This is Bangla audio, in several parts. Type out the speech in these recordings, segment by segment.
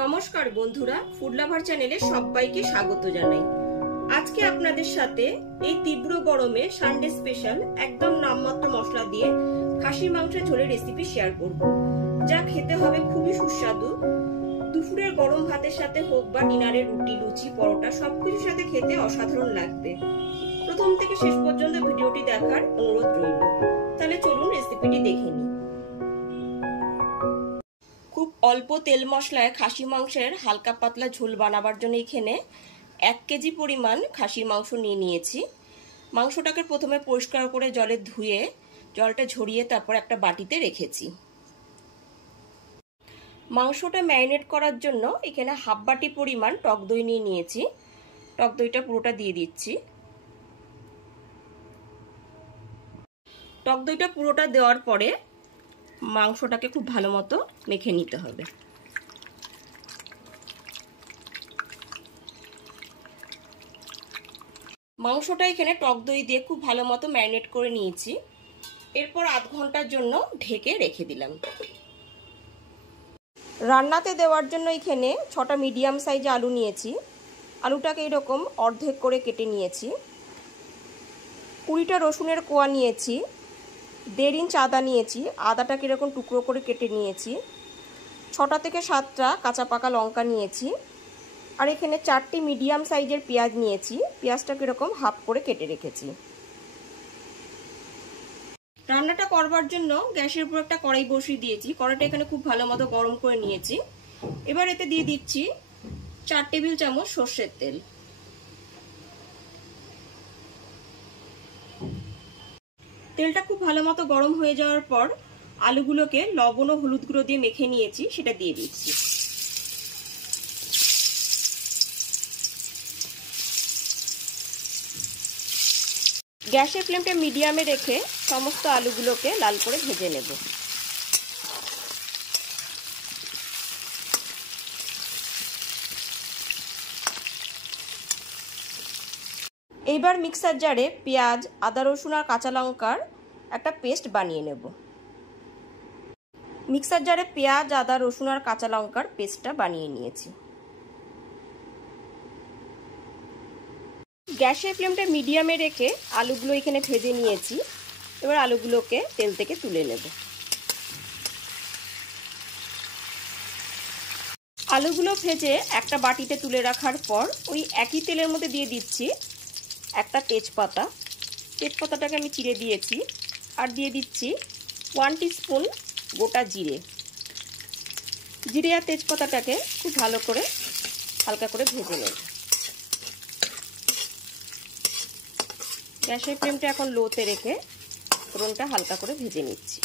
নমস্কার বন্ধুরা, ফুড লাভার চ্যানেলে সবাইকে স্বাগত জানাই। আজকে আপনাদের সাথে এই তীব্র গরমে সানডে স্পেশাল একদম নামমাত্র মশলা দিয়ে খাসির মাংসের ঝোলের রেসিপি শেয়ার করব, যা খেতে হবে খুবই সুস্বাদু। দুপুরের গরম ভাতের সাথে হোক বা ডিনারের রুটি, লুচি, পরোটা সবকিছুর সাথে খেতে অসাধারণ লাগবে। প্রথম থেকে শেষ পর্যন্ত ভিডিওটি দেখার অনুরোধ রইল। তাহলে চলুন রেসিপিটি দেখে নিই। খুব অল্প তেল মশলায় খাসি মাংসের হালকা পাতলা ঝোল বানাবার জন্য এখানে 1 কেজি পরিমাণ খাসির মাংস নিয়ে নিয়েছি। মাংসটাকে প্রথমে পরিষ্কার করে জলে ধুয়ে জলটা ঝরিয়ে তারপর একটা বাটিতে রেখেছি। মাংসটা ম্যারিনেট করার জন্য এখানে হাফ বাটি পরিমাণ টক দই নিয়ে নিয়েছি। টক দইটা পুরোটা দিয়ে দিচ্ছি। টক দইটা পুরোটা দেওয়ার পরে মাংসটাকে খুব ভালো মতো মেখে নিতে হবে। মাংসটা এখানে টক দই দিয়ে খুব ভালো মতো ম্যারিনেট করে নিয়েছি। এরপর আধ ঘন্টার জন্য ঢেকে রেখে দিলাম। রান্নাতে দেওয়ার জন্য এখানে 6টা মিডিয়াম সাইজে আলু নিয়েছি। আলুটাকে এরকম অর্ধেক করে কেটে নিয়েছি। 20টা রসুনের কোয়া নিয়েছি। 1.5 ইঞ্চ আদা নিয়েছি। আদাটাকে এরকম টুকরো করে কেটে নিয়েছি। 6টা থেকে 7টা কাঁচা পাকা লঙ্কা নিয়েছি। আর এখানে 4টি মিডিয়াম সাইজের পেঁয়াজ নিয়েছি। পেঁয়াজটাকে এরকম হাফ করে কেটে রেখেছি। রান্নাটা করবার জন্য গ্যাসের উপর একটা কড়াই বসিয়ে দিয়েছি। কড়াইটা এখানে খুব ভালো মতো গরম করে নিয়েছি। এবার এতে দিয়ে দিচ্ছি 4 টেবিল চামচ সর্ষের তেল। তেলটা খুব ভালো মতো গরম হয়ে যাওয়ার পর আলুগুলোকে লবণ ও হলুদ গুঁড়ো দিয়ে মেখে নিয়েছি, সেটা দিয়ে দিচ্ছি। গ্যাসের ফ্লেমটা মিডিয়ামে রেখে সমস্ত আলুগুলোকে লাল করে ভেজে নেব। এইবার মিক্সার জারে পেঁয়াজ, আদা, রসুন আর কাঁচা লঙ্কার একটা পেস্ট বানিয়ে নেব। মিক্সার জারে পেঁয়াজ, আদা, রসুন আর কাঁচা লঙ্কার পেস্টটা বানিয়ে নিয়েছি। গ্যাসের ফ্লেমটা মিডিয়ামে রেখে আলুগুলো এখানে ভেজে নিয়েছি। এবার আলুগুলোকে তেল থেকে তুলে নেব। আলুগুলো ভেজে একটা বাটিতে তুলে রাখার পর ওই একই তেলের মধ্যে দিয়ে দিচ্ছি একটা তেজপাতা। তেজপাতাটাকে আমি চিড়ে দিয়েছি। আর দিয়ে দিচ্ছি 1 টিস্পুন গোটা জিরে। জিরে আর তেজপাতাটাকে খুব ভালো করে হালকা করে ভেজে নেব। গ্যাসের ফ্লেমটা এখন লোতে রেখে ফোড়নটা হালকা করে ভেজে নিচ্ছি।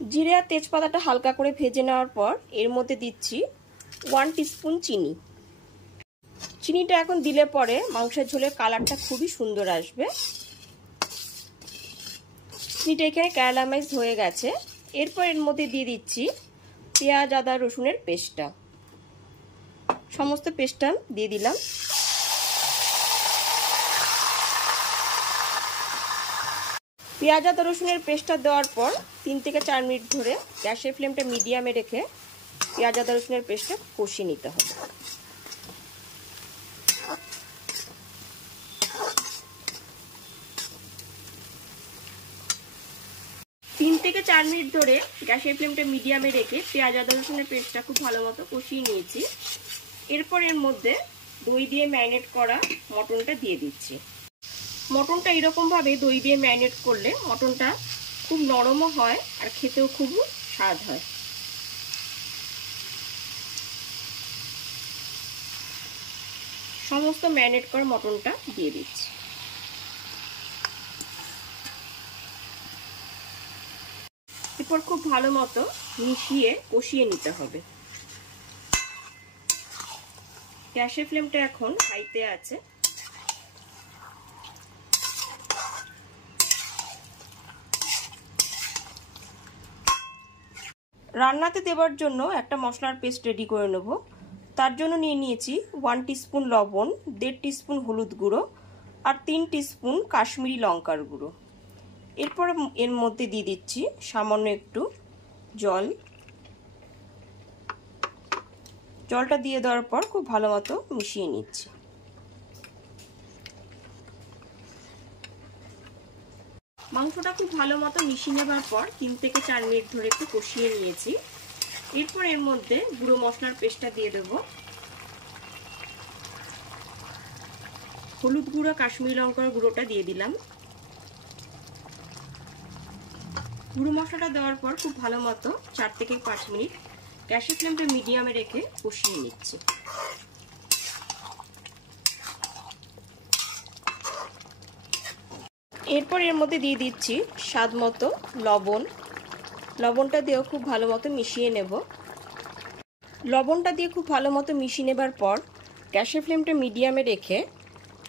জিরে আর তেজপাতাটা হালকা করে ভেজে নেওয়ার পর এর মধ্যে দিচ্ছি 1 টিস্পুন চিনি। চিনিটা এখন দিলে পরে মাংসের ঝোলের কালারটা খুবই সুন্দর আসবে। চিনিটা এখানে ক্যারামেলাইজ হয়ে গেছে। এরপর এর মধ্যে দিয়ে দিচ্ছি পেঁয়াজ, আদা, রসুনের পেস্টটা। সমস্ত পেস্টটা দিয়ে দিলাম। পেঁয়াজ, আদা, রসুনের পেস্টটা দেওয়ার পর 3 থেকে 4 মিনিট ধরে গ্যাসের ফ্লেমটা মিডিয়ামে রেখে পেঁয়াজ, আদা, রসুনের পেস্টটা কষিয়ে নিতে হবে। তিন থেকে 4 মিনিট ধরে গ্যাসের ফ্লেমটা মিডিয়ামে রেখে পেঁয়াজ, আদা, রসুনের পেস্টটা খুব ভালো মতো কষিয়ে নিয়েছি। এরপর এর মধ্যে দই দিয়ে ম্যারিনেট করা মটনটা দিয়ে দিচ্ছি। মটনটা এরকমভাবে দই দিয়ে ম্যারিনেট করলে মটনটা খুব নরমও হয় আর খেতেও খুব স্বাদ হয়। সমস্ত ম্যারিনেট করা মটনটা দিয়ে দিচ্ছি। এরপর খুব ভালো মতো মিশিয়ে কষিয়ে নিতে হবে। গ্যাসের ফ্লেমটা এখন হাইতে আছে। রান্নাতে দেওয়ার জন্য একটা মশলার পেস্ট রেডি করে নেব। তার জন্য নিয়ে নিয়েছি 1 টিস্পুন লবণ, 1.5 টিস্পুন হলুদ গুঁড়ো আর 3 টিস্পুন কাশ্মীরি লঙ্কার গুঁড়ো। এরপর এর মধ্যে দিয়ে দিচ্ছি সামান্য একটু জল। জলটা দিয়ে দেওয়ার পর খুব ভালো মতো মিশিয়ে নিচ্ছি। মাংসটা খুব ভালো মতো মিশিয়ে নেবার পর 3 থেকে 4 মিনিট ধরে একটু কষিয়ে নিয়েছি। এরপর এর মধ্যে গুঁড়ো মশলার পেস্টটা দিয়ে দেব। হলুদ গুঁড়ো, কাশ্মীরি লঙ্কার গুঁড়োটা দিয়ে দিলাম। গুঁড়ো মশলাটা দেওয়ার পর খুব ভালো মতো 4 থেকে 5 মিনিট গ্যাসের ফ্লেমটা মিডিয়ামে রেখে কষিয়ে নিচ্ছি। এরপর এর মধ্যে দিয়ে দিচ্ছি স্বাদ মতো লবণ। লবণটা দিয়েও খুব ভালো মতো মিশিয়ে নেব। লবণটা দিয়ে খুব ভালো মতো মিশিয়ে নেবার পর গ্যাসের ফ্লেমটা মিডিয়ামে রেখে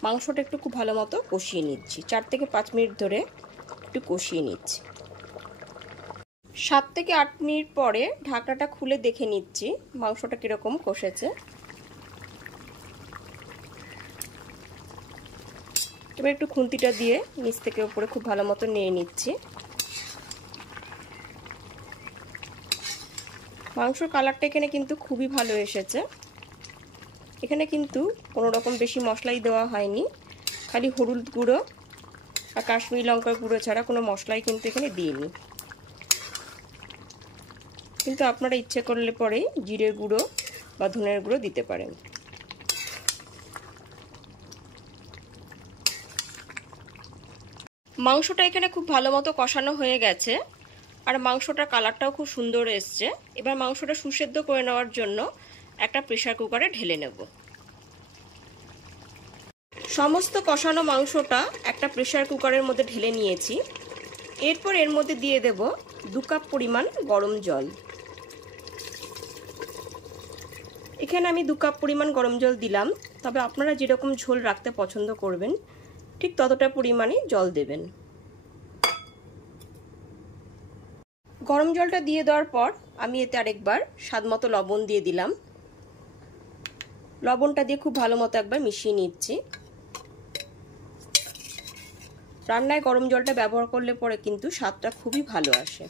মাংসটা একটু খুব ভালো মতো কষিয়ে নিচ্ছি। 4 থেকে 5 মিনিট ধরে একটু কষিয়ে নিচ্ছি। 7 থেকে 8 মিনিট পরে ঢাকনাটা খুলে দেখে নিচ্ছি মাংসটা কিরকম কষেছে। এবার একটু খুন্তিটা দিয়ে নিচ থেকে উপরে খুব ভালো মতো নিয়ে নিচ্ছি। মাংসর কালারটা এখানে কিন্তু খুবই ভালো এসেছে। এখানে কিন্তু কোনো রকম বেশি মশলাই দেওয়া হয়নি, খালি হলুদ গুঁড়ো আর কাশ্মীরি লঙ্কার গুঁড়ো ছাড়া কোনো মশলাই কিন্তু এখানে দিইনি। কিন্তু আপনারা ইচ্ছে করলে পরেই জিরের গুঁড়ো বা ধনের গুঁড়ো দিতে পারেন। মাংসটা এখানে খুব ভালো মতো কষানো হয়ে গেছে আর মাংসটার কালারটাও খুব সুন্দর এসছে। এবার মাংসটা সুসেদ্ধ করে নেওয়ার জন্য একটা প্রেসার কুকারে ঢেলে নেব। সমস্ত কষানো মাংসটা একটা প্রেসার কুকারের মধ্যে ঢেলে নিয়েছি। এরপর এর মধ্যে দিয়ে দেব 2 কাপ পরিমাণ গরম জল। এখানে আমি 2 কাপ পরিমাণ গরম জল দিলাম, তবে আপনারা যেরকম ঝোল রাখতে পছন্দ করবেন ঠিক ততটা পরিমাণে জল দেবেন। গরম জলটা দিয়ে দেওয়ার পর আমি এতে আরেকবার স্বাদমতো লবণ দিয়ে দিলাম। লবণটা দিয়ে খুব ভালো মতো একবার মিশিয়ে নিচ্ছি। রান্নায় গরম জলটা ব্যবহার করলে পরে কিন্তু স্বাদটা খুবই ভালো আসে।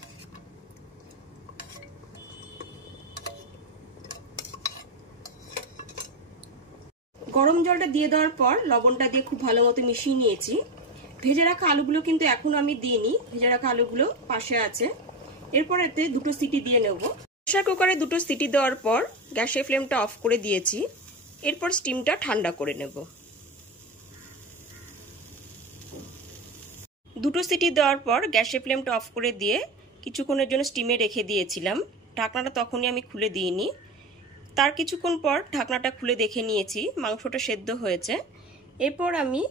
গরম জলটা দিয়ে দেওয়ার পর লবণটা দিয়ে খুব ভালো মতো মিশিয়ে নিয়েছি। ভেজে রাখা আলুগুলো কিন্তু এখনো আমি দিইনি, ভেজে রাখা আলুগুলো পাশে আছে। এরপর এতে 2টো সিটি দিয়ে নেব। প্রেসার কুকারে 2টো সিটি দেওয়ার পর গ্যাসের ফ্লেমটা অফ করে দিয়েছি। এরপর স্টিমটা ঠান্ডা করে নেব। 2টো সিটি দেওয়ার পর গ্যাসের ফ্লেমটা অফ করে দিয়ে কিছুক্ষণের জন্য স্টিমে রেখে দিয়েছিলাম। ঢাকনাটা তখনই আমি খুলে দিইনি। তার কিছুক্ষণ পর ঢাকনাটা খুলে দেখে নিয়েছি মাংসটা সেদ্ধ হয়েছে। এরপর আমি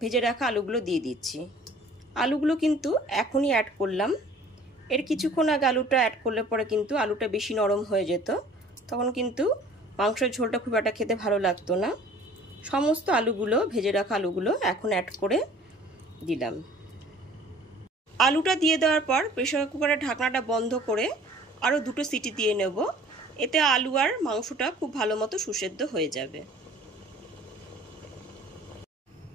ভেজে রাখা আলুগুলো দিয়ে দিচ্ছি। আলুগুলো কিন্তু এখনই অ্যাড করলাম। এর কিছুক্ষণ আগে আলুটা অ্যাড করলে পরে কিন্তু আলুটা বেশি নরম হয়ে যেত, তখন কিন্তু মাংসের ঝোলটা খুব একটা খেতে ভালো লাগতো না। সমস্ত আলুগুলো, ভেজে রাখা আলুগুলো এখন অ্যাড করে দিলাম। আলুটা দিয়ে দেওয়ার পর প্রেসার কুকারের ঢাকনাটা বন্ধ করে আরও 2টো সিটি দিয়ে নেব। এতে আলু আর মাংসটা খুব ভালো মতো সুসেদ্ধ হয়ে যাবে।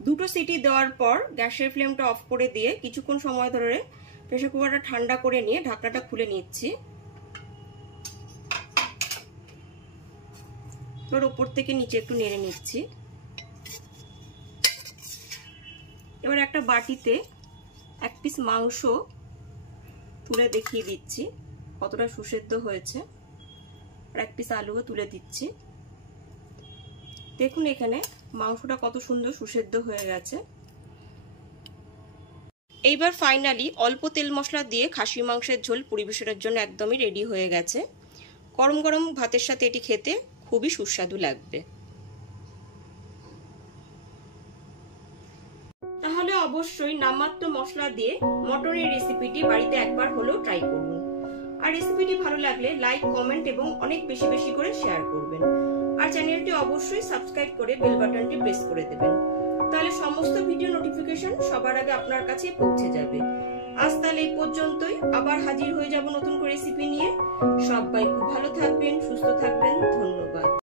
2টো সিটি দেওয়ার পর গ্যাসের ফ্লেমটা অফ করে দিয়ে কিছুক্ষণ সময় ধরে প্রেসার কুকারটা ঠান্ডা করে নিয়ে ঢাকনাটা খুলে নিচ্ছি। এবার উপর থেকে নিচে একটু নেড়ে নিচ্ছি। এবার একটা বাটিতে 1 পিস মাংস তুলে দেখিয়ে দিচ্ছি কতটা সুসেদ্ধ হয়েছে। আর 1 পিস আলুও তুলে দিচ্ছি। দেখুন এখানে মাংসটা কত সুন্দর সুসেদ্ধ হয়ে গেছে। এইবার ফাইনালি অল্প তেল মশলা দিয়ে খাসির মাংসের ঝোল পরিবেশনের জন্য একদমই রেডি হয়ে গেছে। গরম গরম ভাতের সাথে এটি খেতে খুবই সুস্বাদু লাগবে। তাহলে অবশ্যই নামমাত্র মশলা দিয়ে মটনের রেসিপিটি বাড়িতে একবার হলেও ট্রাই করুন। আর রেসিপিটি ভালো লাগলে লাইক, কমেন্ট এবং অনেক বেশি বেশি করে শেয়ার করবেন। আর চ্যানেলটি অবশ্যই সাবস্ক্রাইব করে বেল বাটনটি প্রেস করে দেবেন, তাহলে সমস্ত ভিডিও নোটিফিকেশন সবার আগে আপনার কাছে পৌঁছে যাবে। আজ তাহলে এই পর্যন্তই, আবার হাজির হয়ে যাব নতুন করে রেসিপি নিয়ে। সবাই খুব ভালো থাকবেন, সুস্থ থাকবেন। ধন্যবাদ।